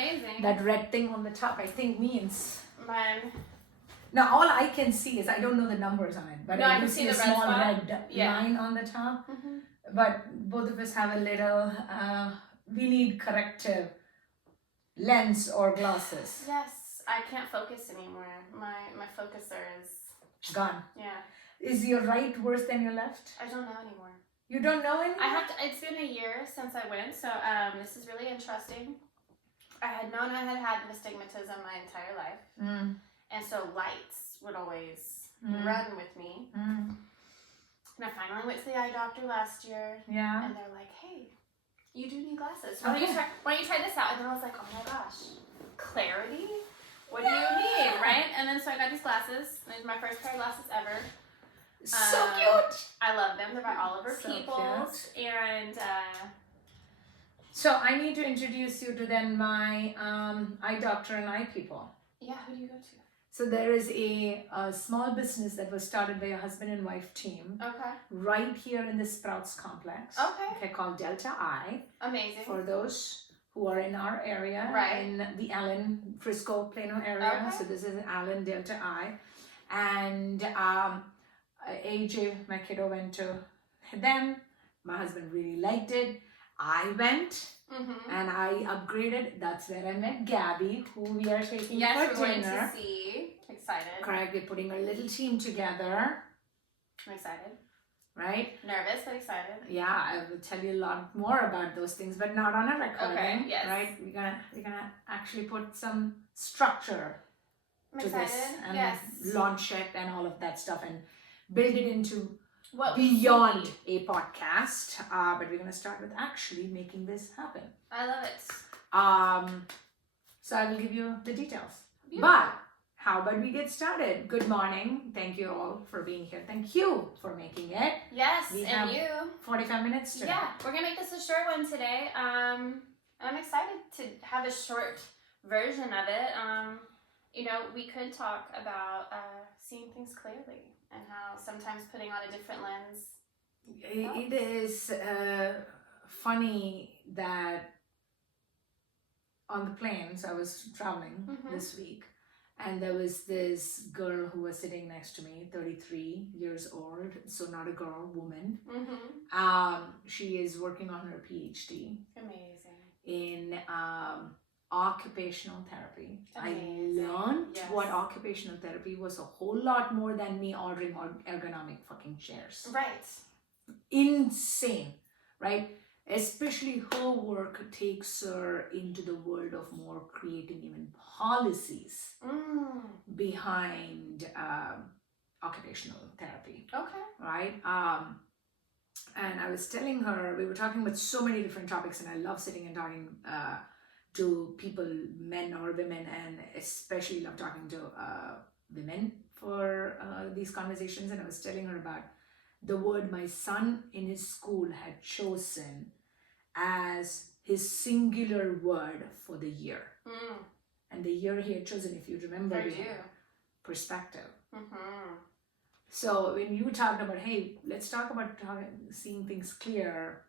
Amazing. That red thing on the top, I think, means. Mine. Now, all I can see is, I don't know the numbers on it, but No, I I can do see see a the red small spot. red Yeah. line on the top. Mm-hmm. But both of us have a little, we need corrective lens or glasses. Yes, I can't focus anymore. My focuser is Gone. Yeah. Is your right worse than your left? I don't know anymore. You don't know anymore? I have to. It's been a year since I went, so this is really interesting. I had known I had astigmatism my entire life, and so lights would always run with me. And I finally went to the eye doctor last year. Yeah. And they're like, "Hey, you do need glasses. Why don't you try this out?" And then I was like, "Oh my gosh, clarity? What do you mean, right?" And then so I got these glasses. These are my first pair of glasses ever. So cute. I love them. They're by Oliver So Peoples. cute. And so I need to introduce you to then my eye doctor and eye people. yeah, who do you go to? So there is a small business that was started by a husband and wife team. Okay. Right here in the Sprouts complex. Okay. Called Delta Eye. Amazing. For those who are in our area, Right. in the Allen, Frisco, Plano area. Okay. So this is Allen Delta Eye. And AJ, my kiddo, went to them. My husband really liked it. I went and I upgraded. That's where I met Gabby, who we are taking for we're dinner. going to see. Excited. Correct. We're putting our little team together. I'm excited. Right? Nervous, but excited. Yeah, I will tell you a lot more about those things, but not on a recording. Okay, yes. Right? We're gonna actually put some structure I'm to excited. this and Yes. launch it and all of that stuff and build it into What we beyond see. a podcast. But we're gonna start with actually making this happen. I love it. So I will give you the details. Beautiful. But how about we get started? Good morning. Thank you all for being here. Thank you for making it. Yes, We and have you. 45 minutes today. Yeah, we're gonna make this a short one today. And I'm excited to have a short version of it. We could talk about seeing things clearly and how sometimes putting on a different lens. It is funny that on the planes, I was traveling this week, and there was this girl who was sitting next to me, 33 years old, so not a girl, woman. She is working on her PhD. Amazing. In occupational therapy. Amazing. I learned Yes. what occupational therapy was a whole lot more than me ordering ergonomic fucking chairs. Right. Insane, right? Especially her work takes her into the world of more creating even policies behind occupational therapy. Okay. Right? And I was telling her, we were talking about so many different topics, and I love sitting and talking to people, men or women, and especially love talking to women for these conversations. And I was telling her about the word my son in his school had chosen as his singular word for the year. And the year he had chosen, if you remember, perspective. So when you talked about, hey, let's talk about seeing things clear,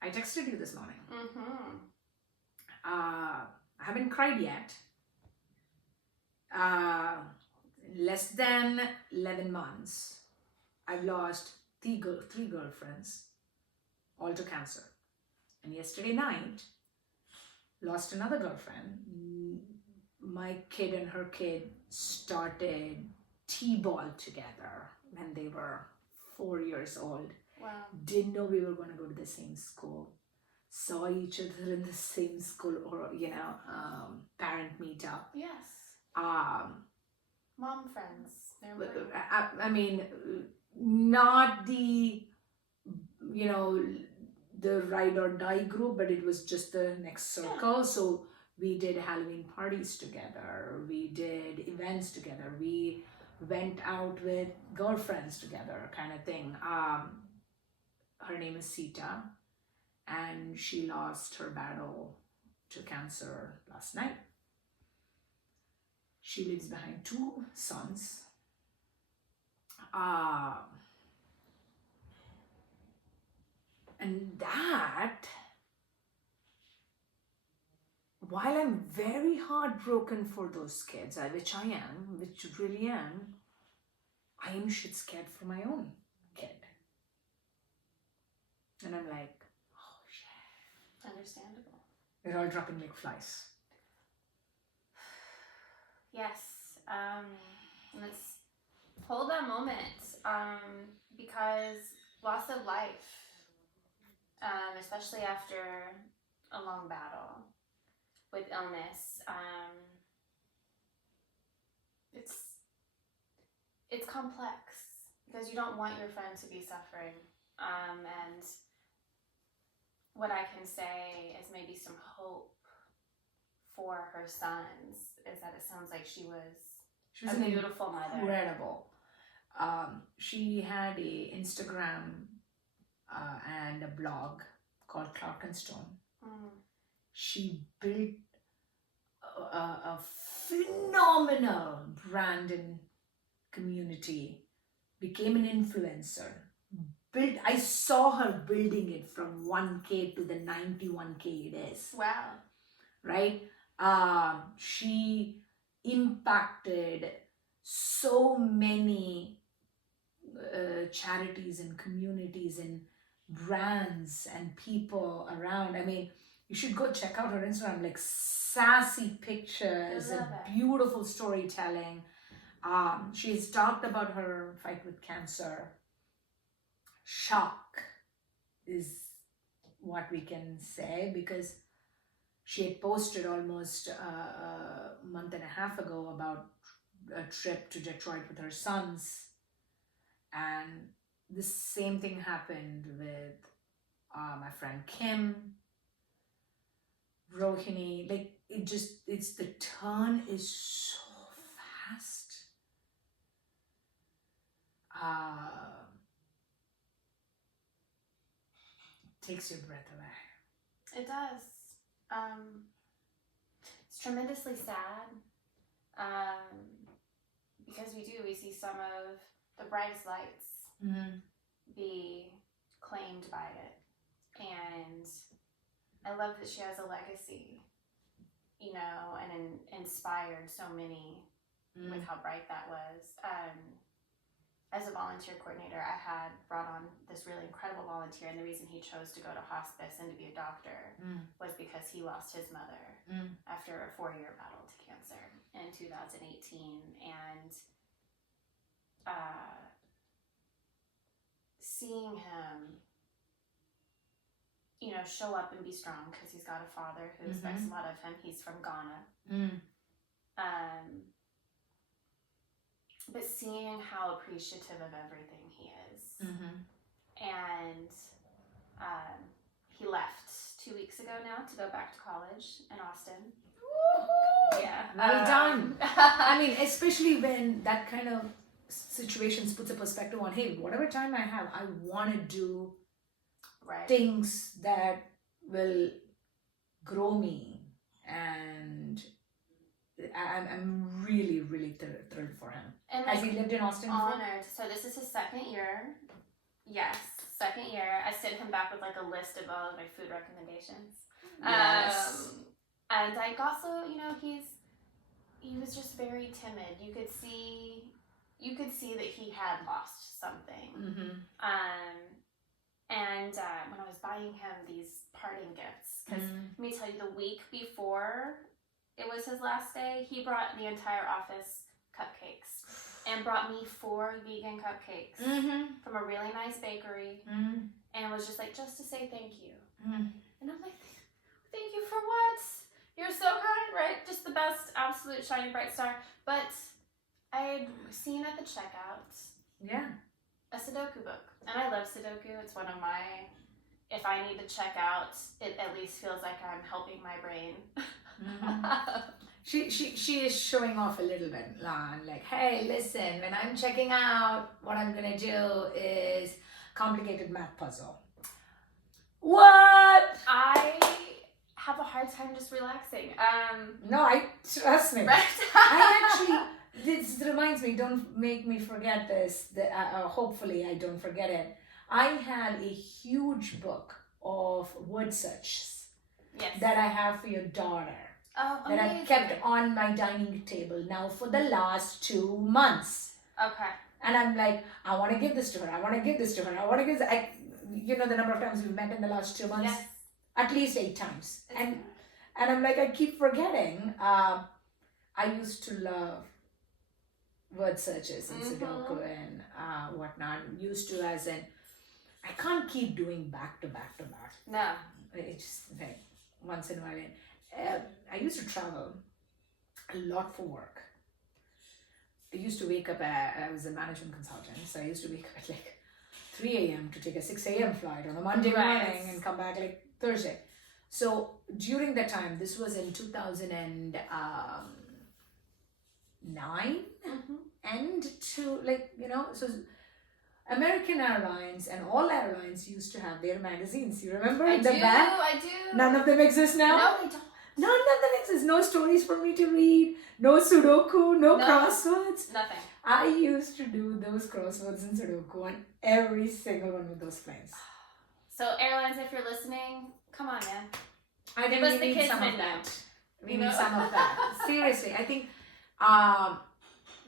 I texted you this morning. I haven't cried yet. Less than 11 months, I've lost three girlfriends, all to cancer. And yesterday night, lost another girlfriend. My kid and her kid started T-ball together when they were 4 years old. Wow. Didn't know we were going to go to the same school. Saw each other in the same school, or parent meetup. Yes. Mom friends. I mean, not the the ride or die group, but it was just the next circle. So we did Halloween parties together. We did events together. We went out with girlfriends together, kind of thing. Her name is Sita, and she lost her battle to cancer last night. She leaves behind 2 sons. And that while I'm very heartbroken for those kids, which really am, I am shit scared for my own kid. And I'm like, oh shit. Understandable. They're all dropping like flies. Yes. Let's hold that moment. Because loss of life, especially after a long battle with illness, it's complex because you don't want your friend to be suffering. And what I can say is maybe some hope for her sons is that it sounds like she was a beautiful mother. Incredible. She had a Instagram and a blog called Clark and Stone. She built a phenomenal brand and community, became an influencer. I saw her building it from 1K to the 91K it is. Wow. Right? She impacted so many charities and communities and brands and people around. I mean, you should go check out her Instagram, like sassy pictures and beautiful storytelling. She's talked about her fight with cancer. Shock is what we can say, because she had posted almost a month and a half ago about a trip to Detroit with her sons, and the same thing happened with my friend Kim, Rohini. Like, it's the turn is so fast. Takes your breath away. It does. It's tremendously sad. Because we see some of the brightest lights be claimed by it. And I love that she has a legacy, and inspired so many with how bright that was. As a volunteer coordinator, I had brought on this really incredible volunteer, and the reason he chose to go to hospice and to be a doctor was because he lost his mother after a 4-year battle to cancer in 2018. And seeing him, show up and be strong, because he's got a father who expects a lot of him. He's from Ghana. But seeing how appreciative of everything he is. And he left 2 weeks ago now to go back to college in Austin. Woo-hoo! Yeah. Well done. I mean, especially when that kind of situations puts a perspective on, hey, whatever time I have, I want to do things that will grow me. And I'm really, really thrilled for him. And has he lived in Austin before? Honored. So this is his second year. Yes, second year. I sent him back with like a list of all of my food recommendations. Yes. And I also, he was just very timid. You could see that he had lost something. And when I was buying him these parting gifts, because let me tell you, the week before it was his last day, he brought the entire office cupcakes and brought me 4 vegan cupcakes from a really nice bakery, and it was just to say thank you. And I'm like, thank you for what? You're so kind, right? Just the best, absolute shining bright star. But I had seen at the checkout a Sudoku book, and I love Sudoku. It's one of my, if I need to check out, it at least feels like I'm helping my brain. She is showing off a little bit, Lan. Like, hey, listen, when I'm checking out, what I'm gonna do is complicated math puzzle. What? I have a hard time just relaxing. No, trust me. Right? This reminds me, don't make me forget this. Hopefully I don't forget it. I have a huge book of word searches that I have for your daughter. Oh, that I've amazing. kept on my dining table now for the last 2 months. Okay. And I'm like, I want to give this to her. I want to give this to her. I want to give this. You know the number of times we've met in the last 2 months? Yes. At least 8 times. And I'm like, I keep forgetting. I used to love word searches and Sudoku and whatnot. Used to, as in, I can't keep doing back to back to back. No. It's just like once in a while. I used to travel a lot for work. I used to wake up I was a management consultant, so I used to wake up at like 3 a.m. to take a 6 a.m. flight on a Monday morning and come back like Thursday. So during that time, this was in 2009, and to like, so American Airlines and all airlines used to have their magazines. You remember? I do. None of them exist now? No, they don't. None of them exist. No stories for me to read, no Sudoku, no crosswords. Nothing. I used to do those crosswords and Sudoku on every single one of those planes. So airlines, if you're listening, come on, man. I think Give us we the need kids some of midnight. that. We need some of that. Seriously, I think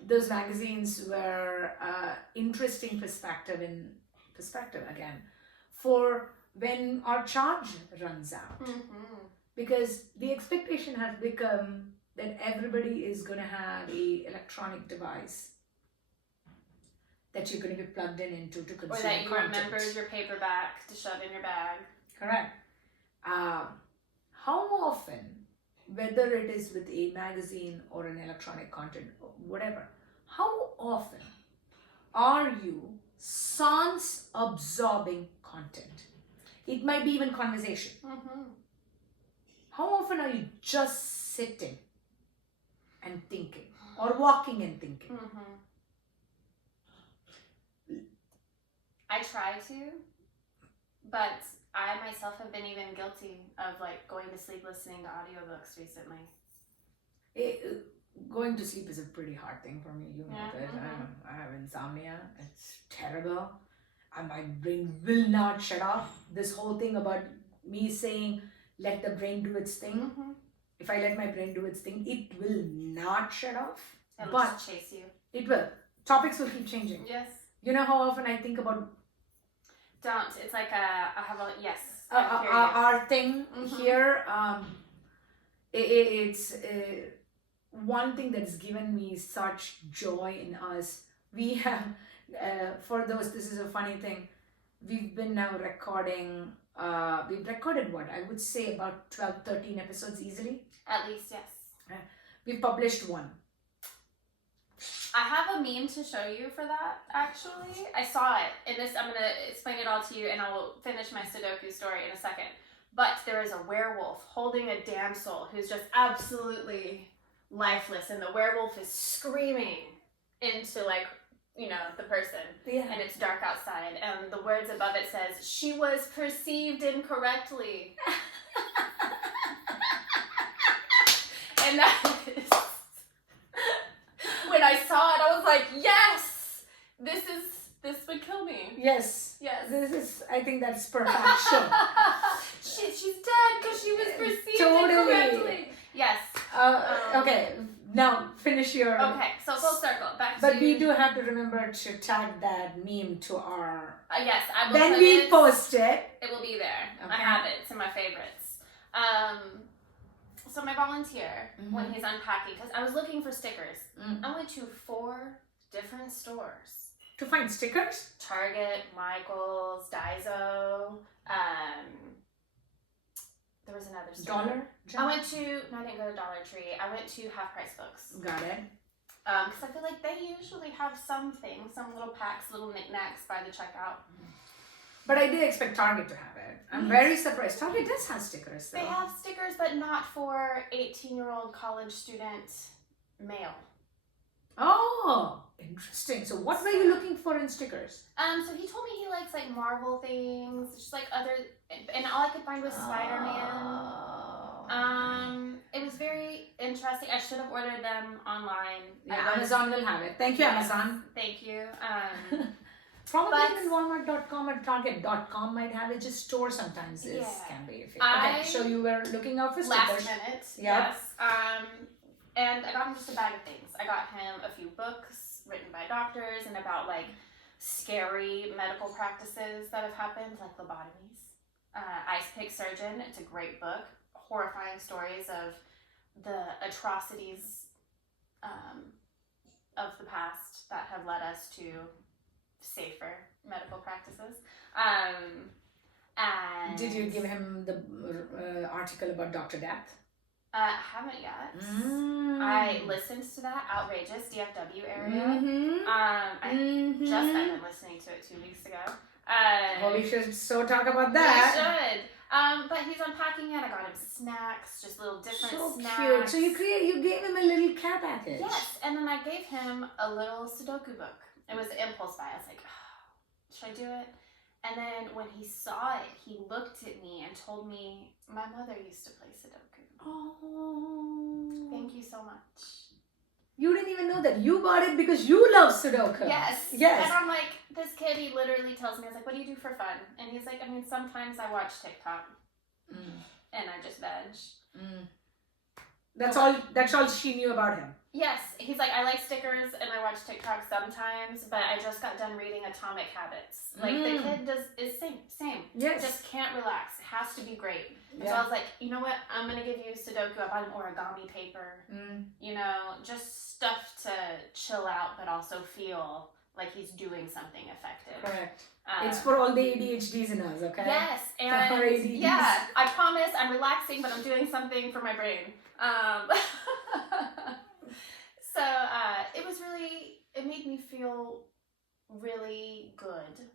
those magazines were interesting perspective again for when our charge runs out. Because the expectation has become that everybody is going to have a electronic device that you're going to be plugged into to consume Or that you content. remembered your paperback to shove in your bag. Correct. How often, whether it is with a magazine or an electronic content, or whatever, how often are you sans absorbing content? It might be even conversation. How often are you just sitting and thinking or walking and thinking? I try to, but I myself have been even guilty of like going to sleep listening to audiobooks recently. Going to sleep is a pretty hard thing for me. You know that. I have insomnia. It's terrible. And my brain will not shut off. This whole thing about me saying, let the brain do its thing. If I let my brain do its thing, it will not shut off. It'll just chase you. It will. Topics will keep changing. Yes. You know how often I think about... Don't. It's like I have a... Yes. Our thing here. It's one thing that's given me such joy in us. We have... for those, this is a funny thing. We've been now recording... we've recorded what? I would say about 12, 13 episodes easily. At least, yes. We've published one. I have a meme to show you for that, actually. I saw it. And this, I'm going to explain it all to you, and I will finish my Sudoku story in a second. But there is a werewolf holding a damsel who's just absolutely lifeless, and the werewolf is screaming into, like, you know, the person. Yeah. And it's dark outside, and the words above it says, "She was perceived incorrectly." And that is... When I saw it, I was like, yes! This would kill me. Yes. Yes. This is, I think that's perfection. She's dead because she was perceived incorrectly. Yes. Okay, now finish your... Okay, so full circle. Back to... But we do have to remember to tag that meme to our... yes, I will. When we post it. It will be there. Okay. I have it. It's in my favorites. So my volunteer, when he's unpacking, because I was looking for stickers. I went to 4 different stores. To find stickers? Target, Michael's, Daiso, there was another store. Dollar? I went to, no, I didn't go to Dollar Tree. I went to Half Price Books. Got it. Because I feel like they usually have something, some little packs, little knickknacks by the checkout. But I did expect Target to have it. I'm very surprised. Target does have stickers, though. They have stickers, but not for 18-year-old college student male. Oh, interesting. So what were you looking for in stickers? So he told me he likes like Marvel things, just like other, and all I could find was Spider-Man. It was very interesting. I should have ordered them online. Yeah, Amazon will have it. Thank you, Amazon. Thank you. Probably But- even Walmart.com or Target.com might have it. Just store sometimes can be fake. I- Okay, so you were looking out for Last stickers. minute, Yeah. yes. And I got him just a bag of things. I got him a few books written by doctors and about like scary medical practices that have happened, like lobotomies. Ice Pick Surgeon, it's a great book. Horrifying stories of the atrocities of the past that have led us to safer medical practices. And Did you give him the article about Dr. Death? Haven't yet. I listened to that. Outrageous, DFW area. Mm-hmm. I just got done listening to it 2 weeks ago. Well, we should so talk about We that. should. But he's unpacking it. I got him snacks, just little different So snacks. cute. So you gave him a little care package. Yes, and then I gave him a little Sudoku book. It was an impulse buy. I was like, oh, should I do it? And then when he saw it, he looked at me and told me, my mother used to play Sudoku. Oh. Thank you so much. You didn't even know that. You bought it because you love Sudoku. Yes. Yes. And I'm like, this kid, he literally tells me, I was like, what do you do for fun? And he's like, I mean, sometimes I watch TikTok and I just veg. That's all she knew about him. Yes. He's like, I like stickers and I watch TikTok sometimes, but I just got done reading Atomic Habits. Like the kid is same. Yes. Just can't relax. It has to be great. And Yeah. so I was like, you know what? I'm going to give you Sudoku. I bought him origami paper. You know, just stuff to chill out, but also feel like he's doing something effective. Correct. It's for all the ADHDs in us, okay? Yes, For and ADHDs. yeah, I promise I'm relaxing, but I'm doing something for my brain. So it was really, it made me feel really good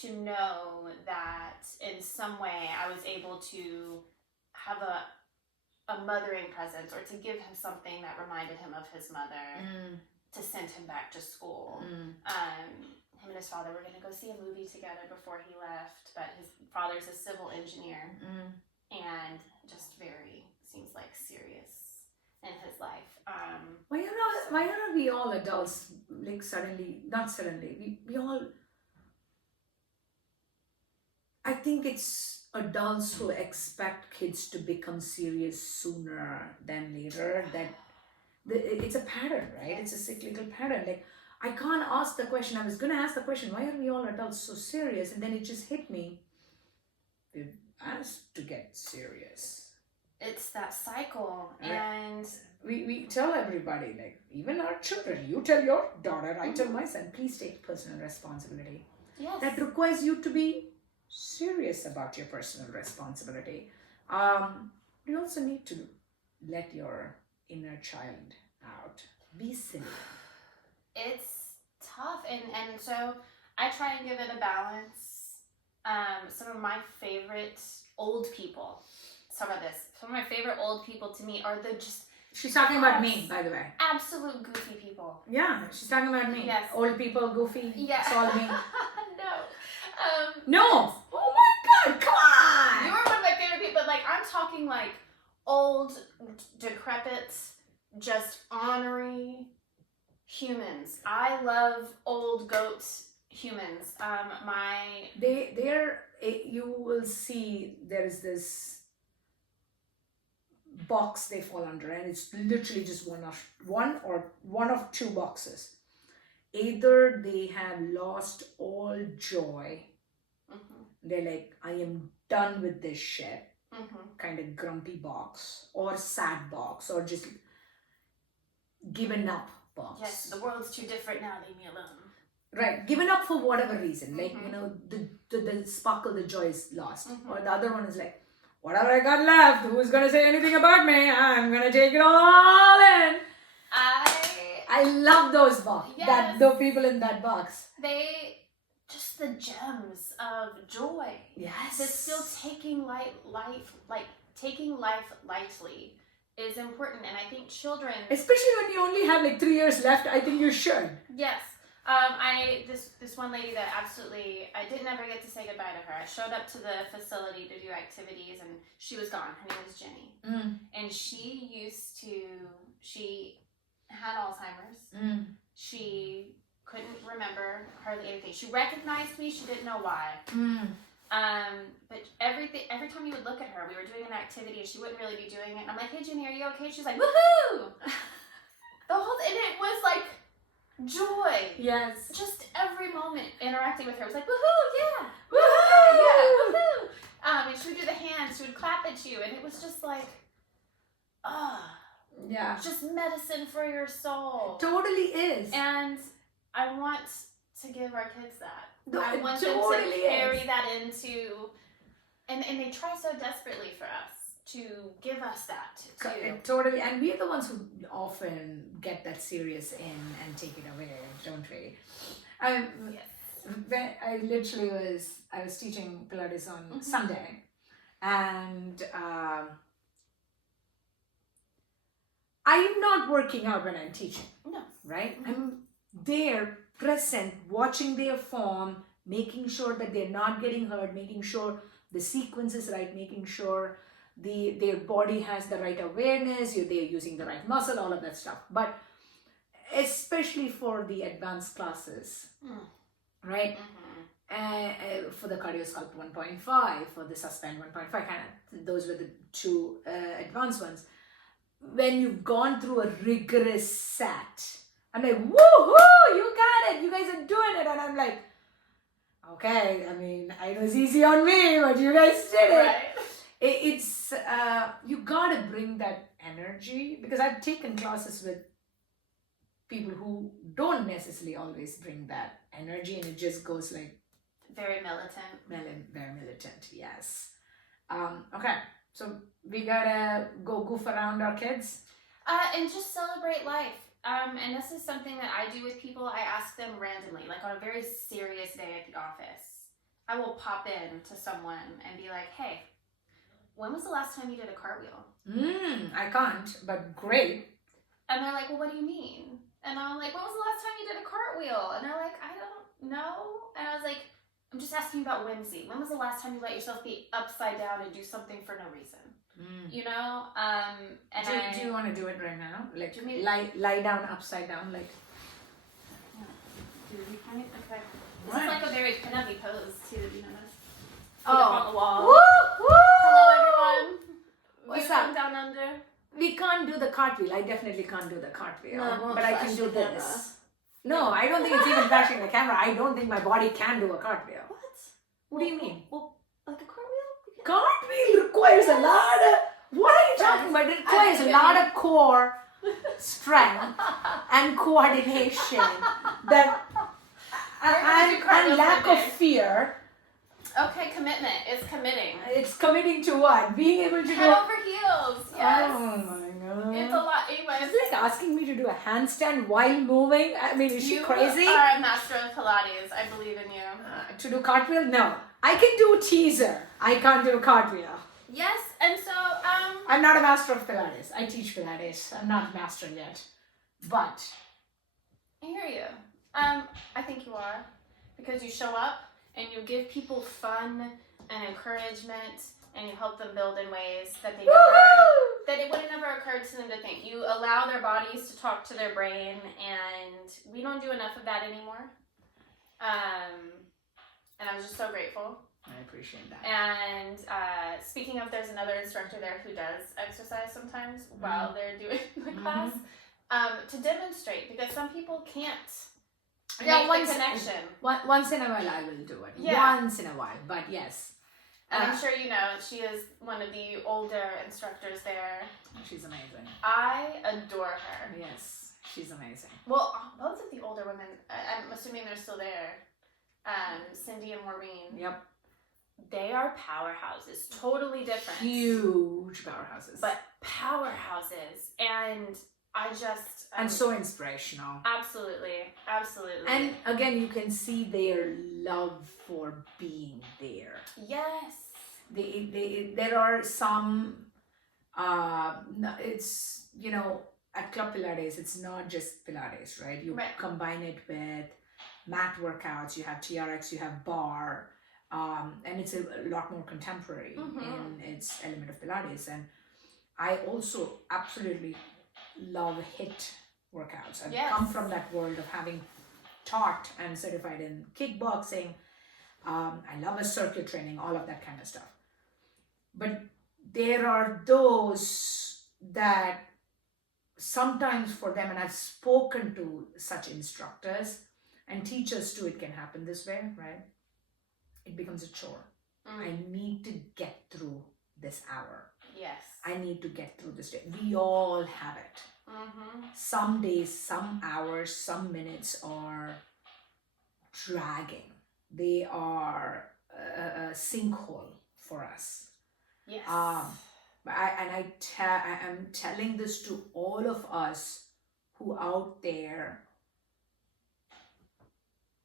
to know that in some way I was able to have a mothering presence, or to give him something that reminded him of his mother, to send him back to school. Him and his father were going to go see a movie together before he left, but his father's a civil engineer and just very, seems like serious in his life. Why are we all adults like not suddenly, we all, I think it's adults who expect kids to become serious sooner than later, that it's a pattern, right? It's a cyclical pattern. Like, I can't ask the question. I was going to ask the question, why are we all adults so serious? And then it just hit me. We're asked to get serious. It's that cycle, Right. and We tell everybody, like, even our children, you tell your daughter, I tell my son, please take personal responsibility. yes, That requires you to be serious about your personal responsibility. You also need to let your inner child out. Be silly. it's tough, and so I try and give it a balance. Some of my favorite old people, some of my favorite old people to me are the just She's talking about me, by the way. absolute goofy people. Yeah, she's talking about me. Yes. Old people, goofy, Yeah. it's all me. No. No! Oh my god, come on! You were one of my favorite people, but like I'm talking like old, decrepit, just ornery humans. I love old goat humans. You will see there is this box they fall under, and it's literally just one of two boxes. Either they have lost all joy, they're like, I am done with this shit, kind of grumpy box, or sad box, or just given up box. Yes, the world's too different now, leave me alone. Right, given up for whatever reason, like, you know, the sparkle, the joy is lost. Or the other one is like, whatever I got left, who's gonna say anything about me? I'm gonna take it all in. I love those box. Yes. The people in that box. They just the gems of joy. Yes. The still taking life lightly is important, and I think children, Especially when you only have like 3 years left, I think you should. yes. This one lady that absolutely, I didn't ever get to say goodbye to her. I showed up to the facility to do activities, and she was gone. Her name was Jenny, and she had Alzheimer's. She couldn't remember hardly anything. She recognized me. She didn't know why. But every time you would look at her, we were doing an activity and she wouldn't really be doing it. And I'm like, hey, Jenny, are you okay? She's like, woohoo! The whole and it was like joy. Yes. Just every moment interacting with her was like, woohoo, yeah, woohoo, yeah, woohoo. And she would do the hands, she would clap at you, and it was just like, yeah, just medicine for your soul. It totally is. And I want to give our kids that. No, I want them to carry that into, and they try so desperately for us to give us that too. Totally, and we're the ones who often get that serious in and take it away, don't we? Yes. I was teaching Pilates on Sunday, and I'm not working out when I'm teaching. No. Right? I'm there, present, watching their form, making sure that they're not getting hurt, making sure the sequence is right, making sure their body has the right awareness, they're using the right muscle, all of that stuff. But especially for the advanced classes, right? For the cardio sculpt 1.5, for the suspend 1.5, kind of, those were the two advanced ones. When you've gone through a rigorous set, I'm like, woohoo, you got it, you guys are doing it. And I'm like, okay, I mean, it was easy on me, but you guys did it. Right. It's, you gotta bring that energy, because I've taken classes with people who don't necessarily always bring that energy, and it just goes like, very militant. Very militant, yes. Okay, so we gotta go goof around our kids. And just celebrate life. And this is something that I do with people. I ask them randomly, like on a very serious day at the office. I will pop in to someone and be like, hey, when was the last time you did a cartwheel? I can't, but great. And they're like, well, what do you mean? And I'm like, when was the last time you did a cartwheel? And they're like, I don't know. And I was like, I'm just asking about Whimsy. When was the last time you let yourself be upside down and do something for no reason? You know? And do you want to do it right now? Like, lie down upside down, like. Yeah. Do you point? Okay. This is like a very pin-up-y pose, too, you notice? Feet up on the wall. Woo! Hello, everyone. What's up? Down under. We can't do the cartwheel. I definitely can't do the cartwheel. No, but I can do this. No, I don't think it's even flashing the camera. I don't think my body can do a cartwheel. What do you mean? Well, like a cartwheel? Cartwheel requires a lot of... What are you talking about? It requires a lot of core strength and coordination that and lack of fear. Okay, commitment. It's committing. It's committing to what? Being able to head over heels. Yes. Oh my god. It's a lot. Anyways. She's like asking me to do a handstand while moving. I mean, is she crazy? You are a master of Pilates. I believe in you. To do cartwheel? No. I can do a teaser. I can't do a cartwheel. Yes, and so I'm not a master of Pilates. I teach Pilates. I'm not a master yet. But I hear you. I think you are, because you show up and you give people fun and encouragement, and you help them build in ways that it would have never occurred to them to think. You allow their bodies to talk to their brain, and we don't do enough of that anymore. And I was just so grateful. I appreciate that. And speaking of, there's another instructor there who does exercise sometimes while they're doing the class to demonstrate, because some people can't make the connection. Once in a while I will do it. Yeah. Once in a while, but yes. And I'm sure you know, she is one of the older instructors there. She's amazing. I adore her. Yes, she's amazing. Well, both of the older women, I'm assuming they're still there. Cindy and Maureen. Yep. They are powerhouses. Totally different. Huge powerhouses. But powerhouses. And I just... and so inspirational. Absolutely. Absolutely. And again, you can see their love for being there. Yes. There are some... it's, you know, at Club Pilates, it's not just Pilates, right? You combine it with mat workouts, you have TRX, you have bar, and it's a lot more contemporary in its element of Pilates. And I also absolutely love HIIT workouts. I've come from that world of having taught and certified in kickboxing. I love a circuit training, all of that kind of stuff. But there are those that sometimes for them, and I've spoken to such instructors and teachers too, it can happen this way, right? It becomes a chore. I need to get through this hour. Yes. I need to get through this day. We all have it. Some days, some hours, some minutes are dragging. They are a sinkhole for us. Yes. I am telling this to all of us who out there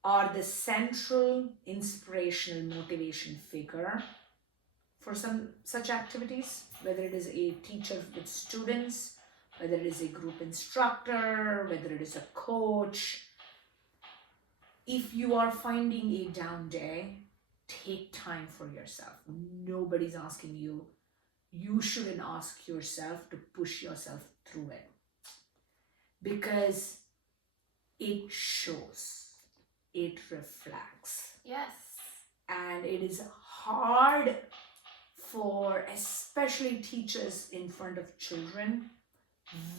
are the central inspirational motivation figure for some such activities, whether it is a teacher with students, whether it is a group instructor, whether it is a coach. If you are finding a down day, take time for yourself. Nobody's asking you. You shouldn't ask yourself to push yourself through it, because it shows, it reflects. Yes. And it is hard for especially teachers in front of children,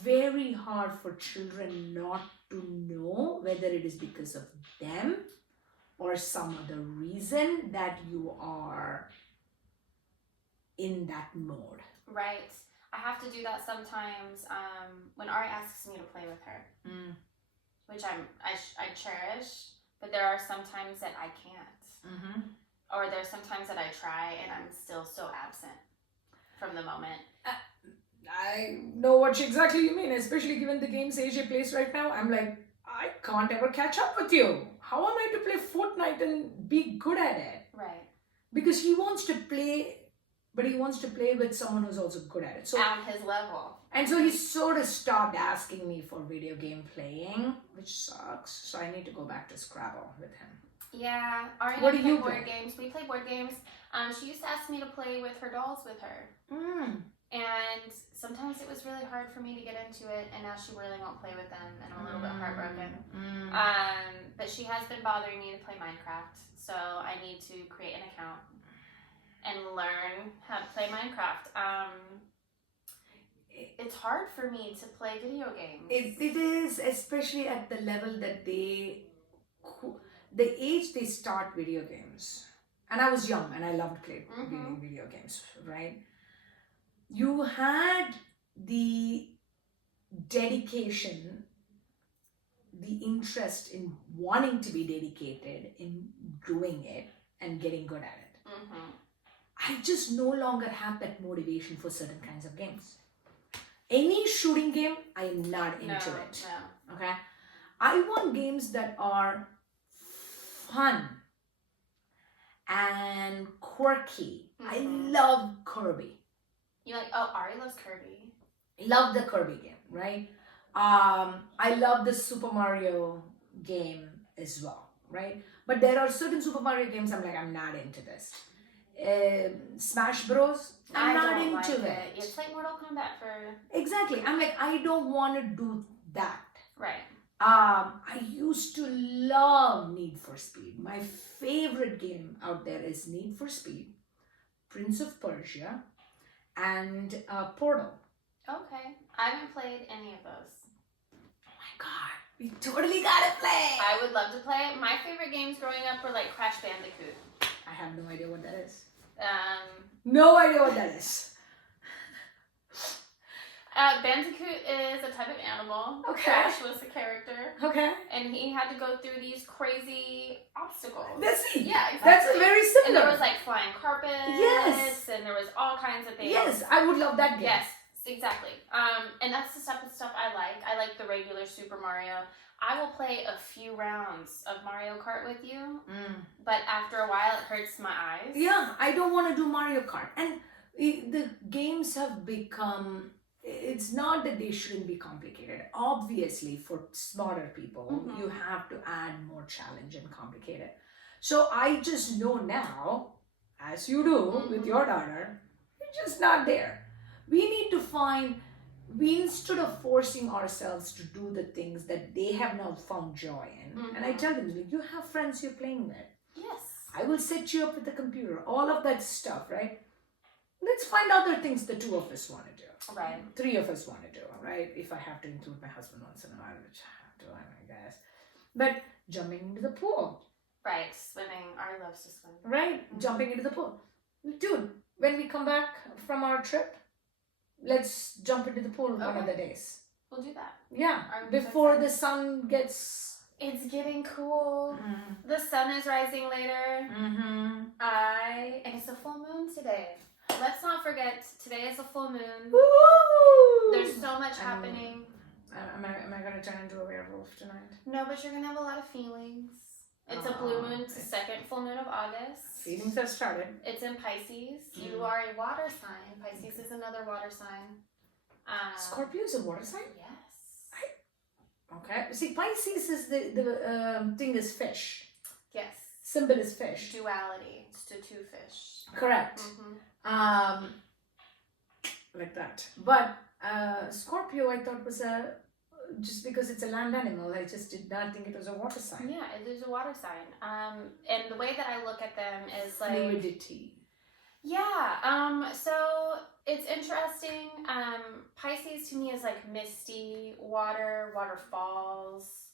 very hard for children not to know whether it is because of them or some other reason that you are in that mode. Right. I have to do that sometimes when Ari asks me to play with her, which I cherish, but there are some times that I can't. Or there's sometimes that I try and I'm still so absent from the moment. I know what exactly you mean, especially given the games AJ plays right now. I'm like, I can't ever catch up with you. How am I to play Fortnite and be good at it? Right. Because he wants to play, but he wants to play with someone who's also good at it. So at his level. And so he sort of stopped asking me for video game playing, which sucks. So I need to go back to Scrabble with him. Yeah. Ari and What I do play you board play? games. We play board games. She used to ask me to play with her dolls with her. And sometimes it was really hard for me to get into it, and now she really won't play with them, and I'm a little bit heartbroken. But she has been bothering me to play Minecraft, so I need to create an account and learn how to play Minecraft. It's hard for me to play video games. It is, especially at the level that the age they start video games. And I was young and I loved playing video games, right? You had the dedication, the interest in wanting to be dedicated in doing it and getting good at it. I just no longer have that motivation for certain kinds of games. Any shooting game, I am not into it. No. Okay? I want games that are fun and quirky. I love Kirby. Ari loves Kirby. Love the Kirby game, right? I love the Super Mario game as well, right? But there are certain Super Mario games I'm like, I'm not into this. Smash Bros, I'm not into it. It's like Mortal Kombat for... Exactly. I'm like, I don't want to do that. Right. I used to love Need for Speed. My favorite game out there is Need for Speed, Prince of Persia, and Portal. Okay. I haven't played any of those. Oh my god, we totally gotta play! I would love to play. My favorite games growing up were like Crash Bandicoot. I have no idea what that is. No idea what that is. Bandicoot is a type of animal. Okay. Crash was the character. Okay. And he had to go through these crazy obstacles. Yeah, exactly. That's very similar. And there was like flying carpets. Yes. And there was all kinds of things. Yes, I would love that game. Yes, exactly. And that's the type of stuff I like. I like the regular Super Mario. I will play a few rounds of Mario Kart with you, but after a while it hurts my eyes. Yeah, I don't want to do Mario Kart. And the games have become... It's not that they shouldn't be complicated. Obviously, for smarter people, you have to add more challenge and complicate it. So I just know now, as you do with your daughter, you're just not there. We need to find we, instead of forcing ourselves to do the things that they have now found joy in, and I tell them, like, you have friends you're playing with. Yes. I will set you up with the computer, all of that stuff, right? Let's find other things the two of us want to do. Right. Three of us want to do, right? If I have to include my husband once in a while, which I have to, I guess. But jumping into the pool. Right. Swimming. Ari loves to swim. Right? Jumping into the pool. Dude, when we come back from our trip, let's jump into the pool one of the days. We'll do that. Yeah. Before the sun gets... It's getting cool. The sun is rising later. And it's a full moon today. Let's not forget, today is a full moon. Woo! There's so much happening. Am I going to turn into a werewolf tonight? No, but you're going to have a lot of feelings. It's a blue moon, it's the second full moon of August. Feelings have started. It's in Pisces. You are a water sign. Pisces is another water sign. Scorpio is a water sign? Yes. Okay. See, Pisces is the thing is fish. Yes. Symbol is fish. Duality. It's the two fish. Correct. Like that. But Scorpio, I thought was just because it's a land animal, I just did not think it was a water sign. Yeah, it is a water sign. And the way that I look at them is like fluidity. Yeah. So it's interesting. Pisces to me is like misty water, waterfalls,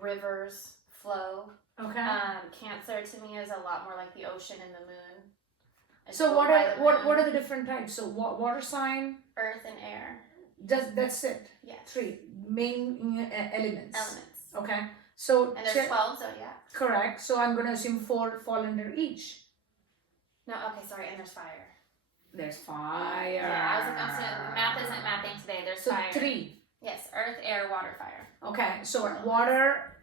rivers flow. Okay. Cancer to me is a lot more like the ocean and the moon. It's so what are the different types? So water sign, earth and air. That's it. Yes. 3 main elements. Okay. So and there's 12 zodiacs. Correct. So I'm going to assume 4 fall under each. No. Okay. Sorry. And there's fire. There's fire. Yeah. I was like, math isn't mathing today. There's fire. 3. Yes. Earth, air, water, fire. Okay. So water,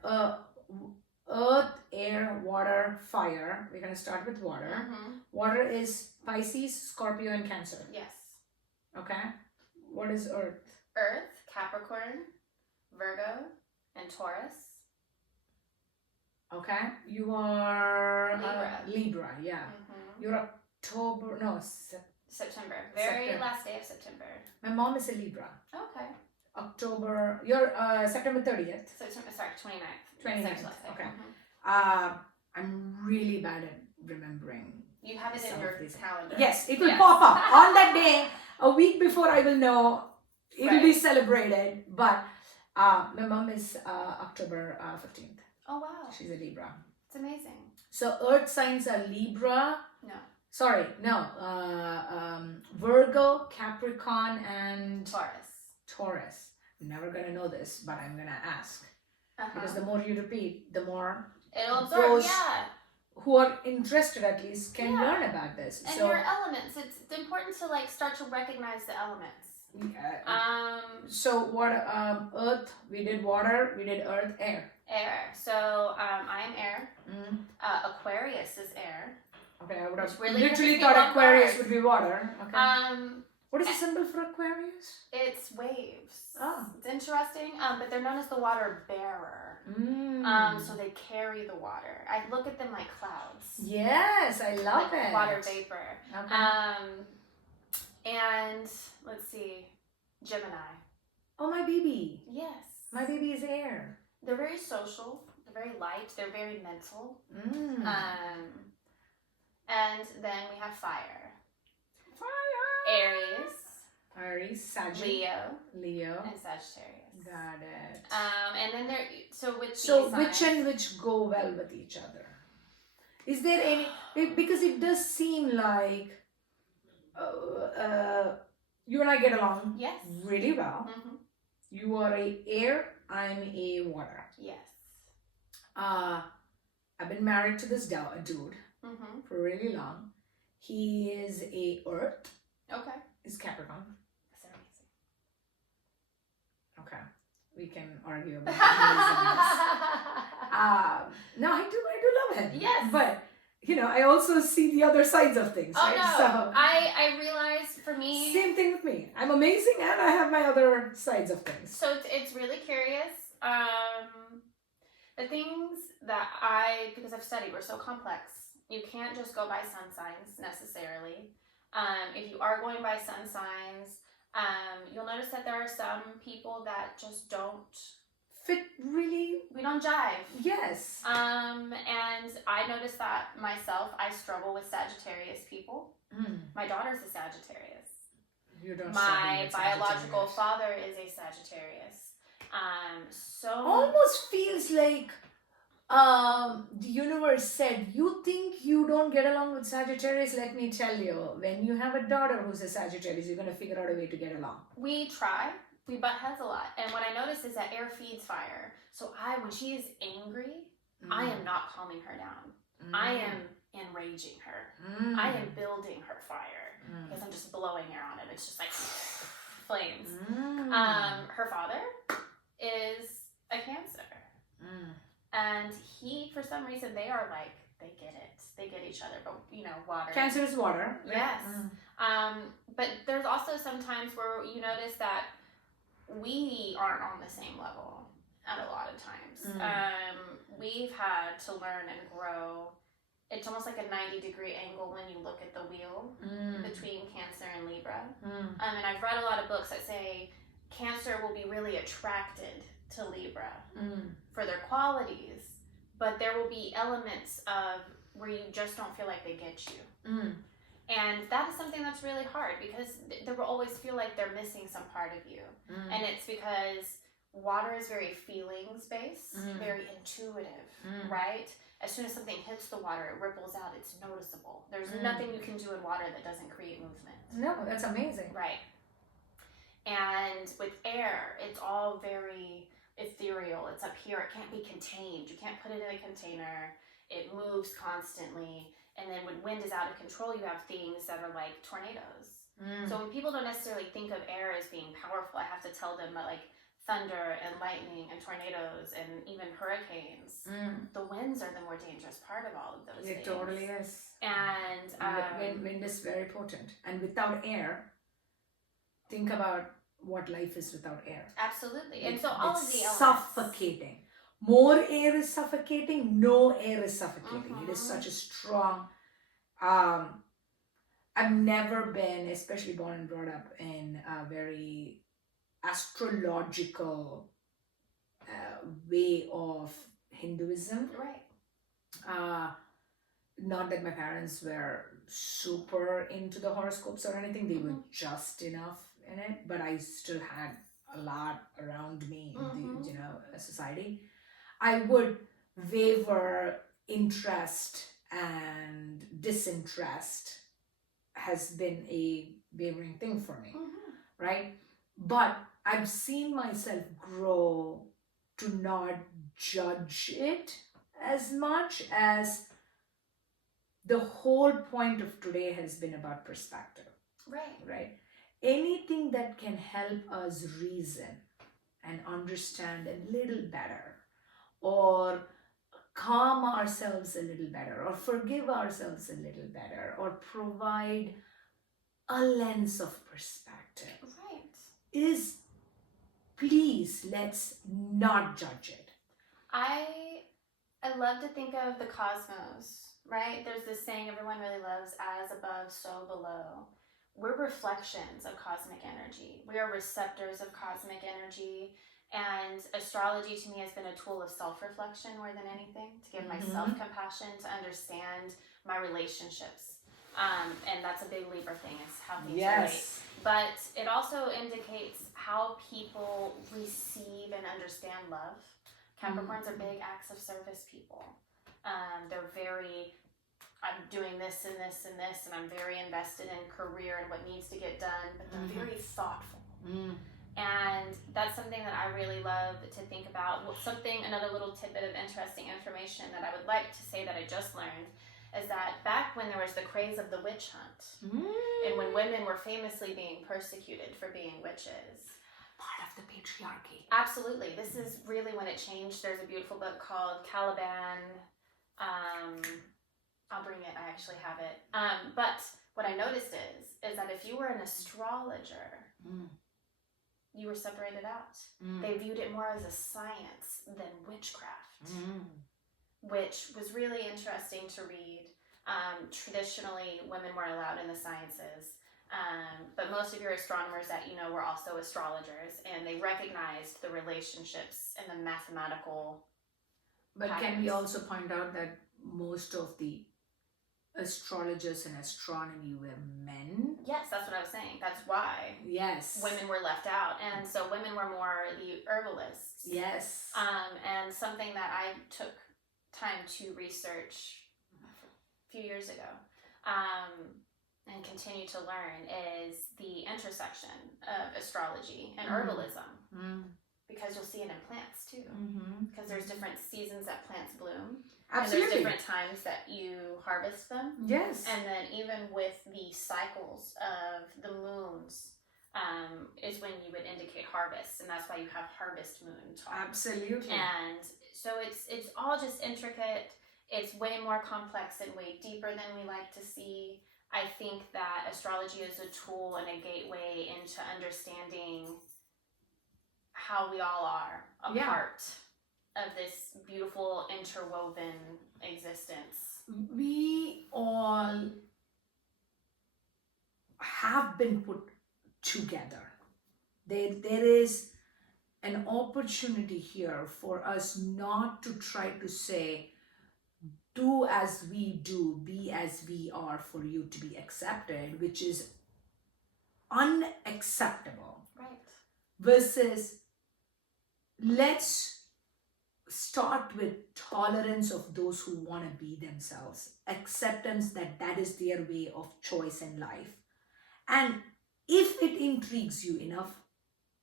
earth, air, water, fire. We're going to start with water. Water is Pisces, Scorpio, and Cancer. Yes. Okay. What is earth? Earth, Capricorn, Virgo, and Taurus. Okay. You are Libra. Yeah. You're October. No, September. Very last day of September. My mom is a Libra. Okay. October. You're September 30th. September. Sorry, 29th. 29th. Okay. I'm really bad at remembering. You have it in your calendar. Yes, it will pop up on that day. A week before I will know. It will be celebrated. But my mom is October 15th. Oh wow. She's a Libra. It's amazing. So earth signs are Libra. No. Sorry, no. Virgo, Capricorn, and Taurus. I'm never gonna know this, but I'm gonna ask. Because the more you repeat, the more it'll absorb. Who are interested at least can learn about this. And your elements. It's important to like start to recognize the elements. So what? Earth. We did water. We did earth. Air. Air. So I am air. Aquarius is air. Okay, I would have really literally thought Aquarius would be water. Okay. What is the symbol for Aquarius? It's waves. Oh. It's interesting, but they're known as the water bearer. So they carry the water. I look at them like clouds. Yes, I love it. Water vapor. Okay. And let's see, Gemini. Oh, my baby. Yes. My baby is air. They're very social. They're very light. They're very mental. And then we have fire. Aries, Sagittarius, Leo, and Sagittarius. Got it. And then there. Which and which go well with each other? Is there any? Because it does seem like you and I get along really well. You are a air. I'm a water. Yes. I've been married to this dude for really long. He is a earth. Okay. Is Capricorn. That's amazing. Okay. We can argue about no, I do love him. Yes. But I also see the other sides of things. Oh right? no. So I realize for me. Same thing with me. I'm amazing and I have my other sides of things. So it's really curious. The things that because I've studied, we're so complex. You can't just go by sun signs necessarily. If you are going by sun signs, you'll notice that there are some people that just don't fit really. We don't jive. Yes. And I noticed that myself. I struggle with Sagittarius people. My daughter's a Sagittarius. You don't. My biological father is a Sagittarius. So almost feels like the universe said, you think you don't get along with Sagittarius? Let me tell you, when you have a daughter who's a Sagittarius, you're going to figure out a way to get along. We try. We butt heads a lot. And what I noticed is that air feeds fire. So when she is angry, I am not calming her down. I am enraging her. I am building her fire. Because I'm just blowing air on it. It's just like flames. Her father is a Cancer. And for some reason, they are like, they get it. They get each other, but water. Cancer is water. Yes. But there's also some times where you notice that we aren't on the same level at a lot of times. We've had to learn and grow. It's almost like a 90-degree angle when you look at the wheel between Cancer and Libra. And I've read a lot of books that say Cancer will be really attracted to Libra for their qualities, but there will be elements of where you just don't feel like they get you. And that is something that's really hard because they will always feel like they're missing some part of you. And it's because water is very feelings-based, very intuitive, right? As soon as something hits the water, it ripples out. It's noticeable. There's nothing you can do in water that doesn't create movement. No, that's amazing. Right. And with air, it's all very ethereal. It's up here. It can't be contained. You can't put it in a container. It moves constantly. And then when wind is out of control, you have things that are like tornadoes. So when people don't necessarily think of air as being powerful, I have to tell them that like thunder and lightning and tornadoes and even hurricanes, the winds are the more dangerous part of all of those things. It totally is. And wind is very potent. And without air, think about what life is without air. Absolutely. And so all of the elements. Suffocating. More air is suffocating, no air is suffocating. It is such a strong... I've never been, especially born and brought up in a very astrological way of Hinduism. Right. Not that my parents were super into the horoscopes or anything. They were just enough in it, but I still had a lot around me in the society. I would waver interest and disinterest has been a wavering thing for me, right? But I've seen myself grow to not judge it as much as the whole point of today has been about perspective. Right? Anything that can help us reason and understand a little better, or calm ourselves a little better, or forgive ourselves a little better, or provide a lens of perspective. Right. Is, please, let's not judge it. I love to think of the cosmos, right? There's this saying everyone really loves, as above, so below. We're reflections of cosmic energy. We are receptors of cosmic energy. And astrology to me has been a tool of self-reflection more than anything, to give myself compassion, to understand my relationships. And that's a big Libra thing, is how things relate. But it also indicates how people receive and understand love. Capricorns are big acts of service people. They're very, I'm doing this and this and this, and I'm very invested in career and what needs to get done, but they're very thoughtful. And that's something that I really love to think about. Another little tidbit of interesting information that I would like to say that I just learned is that back when there was the craze of the witch hunt, and when women were famously being persecuted for being witches. Part of the patriarchy. Absolutely. This is really when it changed. There's a beautiful book called Caliban. I'll bring it. I actually have it. But what I noticed is that if you were an astrologer, you were separated out. They viewed it more as a science than witchcraft, which was really interesting to read. Traditionally, women were allowed in the sciences. But most of your astronomers that you know were also astrologers, and they recognized the relationships and the mathematical. But patterns. Can we also point out that most of the astrologers in astronomy were men? Yes, that's what I was saying. That's why Yes. women were left out, and so women were more the herbalists. Yes. And something that I took time to research a few years ago, and continue to learn is the intersection of astrology and herbalism. Because you'll see it in plants too. Because there's different seasons that plants bloom. Absolutely. And there's different times that you harvest them. Yes. And then even with the cycles of the moons, is when you would indicate harvest, and that's why you have harvest moon talk. Absolutely. And so it's all just intricate. It's way more complex and way deeper than we like to see. I think that astrology is a tool and a gateway into understanding how we all are a part of this beautiful interwoven existence. We all have been put together. There is an opportunity here for us not to try to say, do as we do, be as we are, for you to be accepted, which is unacceptable. Right. Versus, let's start with tolerance of those who want to be themselves, acceptance that is their way of choice in life. And if it intrigues you enough,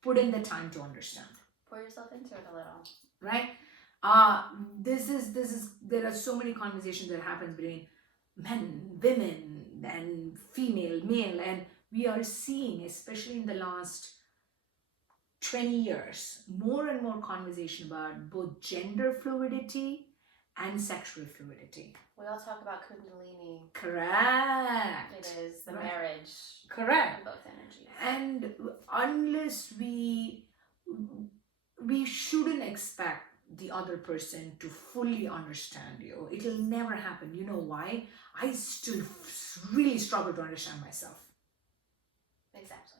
put in the time to understand. Pour yourself into it a little. Right? There are so many conversations that happen between men, women, and female, male, and we are seeing, especially in the last 20 years, more and more conversation about both gender fluidity and sexual fluidity. We all talk about Kundalini. Correct. It is the marriage. Correct. Of both energies. And unless we shouldn't expect the other person to fully understand you. It'll never happen. You know why? I still really struggle to understand myself. Exactly.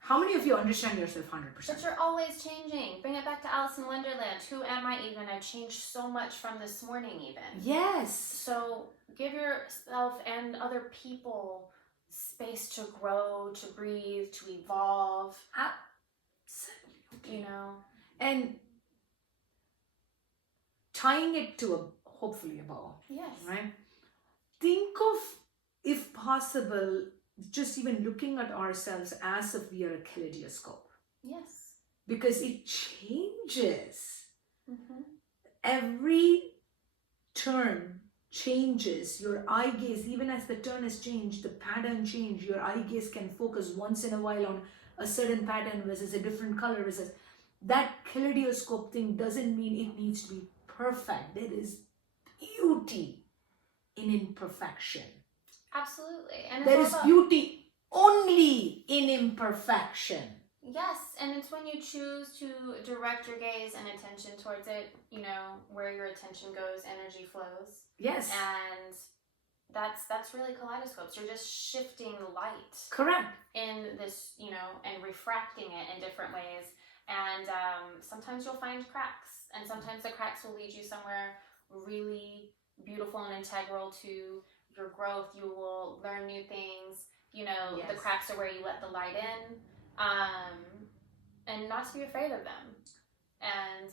How many of you understand yourself 100%? But you're always changing. Bring it back to Alice in Wonderland. Who am I even? I've changed so much from this morning even. Yes. So give yourself and other people space to grow, to breathe, to evolve. Absolutely. You know? And tying it to hopefully a bow. Yes. Right? Think of, if possible, just even looking at ourselves as if we are a kaleidoscope. Yes. Because it changes. Mm-hmm. Every turn changes. Your eye gaze, even as the turn has changed, the pattern change. Your eye gaze can focus once in a while on a certain pattern versus a different color versus that kaleidoscope thing doesn't mean it needs to be perfect. There is beauty in imperfection. Absolutely. And there is beauty only in imperfection. Yes, and it's when you choose to direct your gaze and attention towards it, you know, where your attention goes, energy flows. Yes. And that's really kaleidoscopes. You're just shifting light. Correct. In this, you know, and refracting it in different ways. And sometimes you'll find cracks, and sometimes the cracks will lead you somewhere really beautiful and integral to your growth. You will learn new things. You know, yes. The cracks are where you let the light in, and not to be afraid of them. And,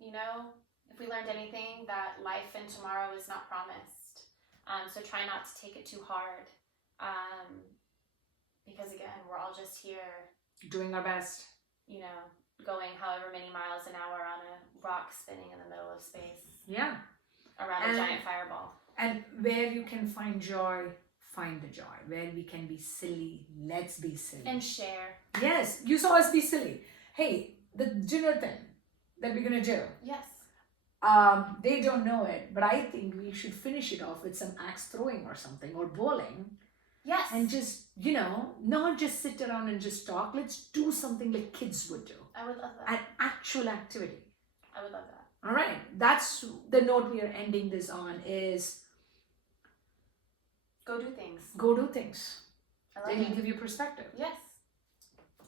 you know, if we learned anything, that life and tomorrow is not promised. So try not to take it too hard. Because, again, we're all just here. Doing our best. You know, going however many miles an hour on a rock spinning in the middle of space. Yeah. Around a giant fireball. And where you can find joy, find the joy. Where we can be silly, let's be silly. And share. Yes, you saw us be silly. Hey, the dinner thing that we're going to do. Yes. They don't know it, but I think we should finish it off with some axe throwing or something, or bowling. Yes. And just, you know, not just sit around and just talk. Let's do something like kids would do. I would love that. An actual activity. I would love that. All right. That's the note we are ending this on is Go do things. Go do things. I They like will it. give you perspective. Yes.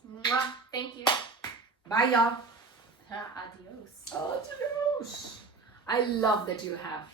Mwah. Thank you. Bye, y'all. Adios. Adios. I love that you have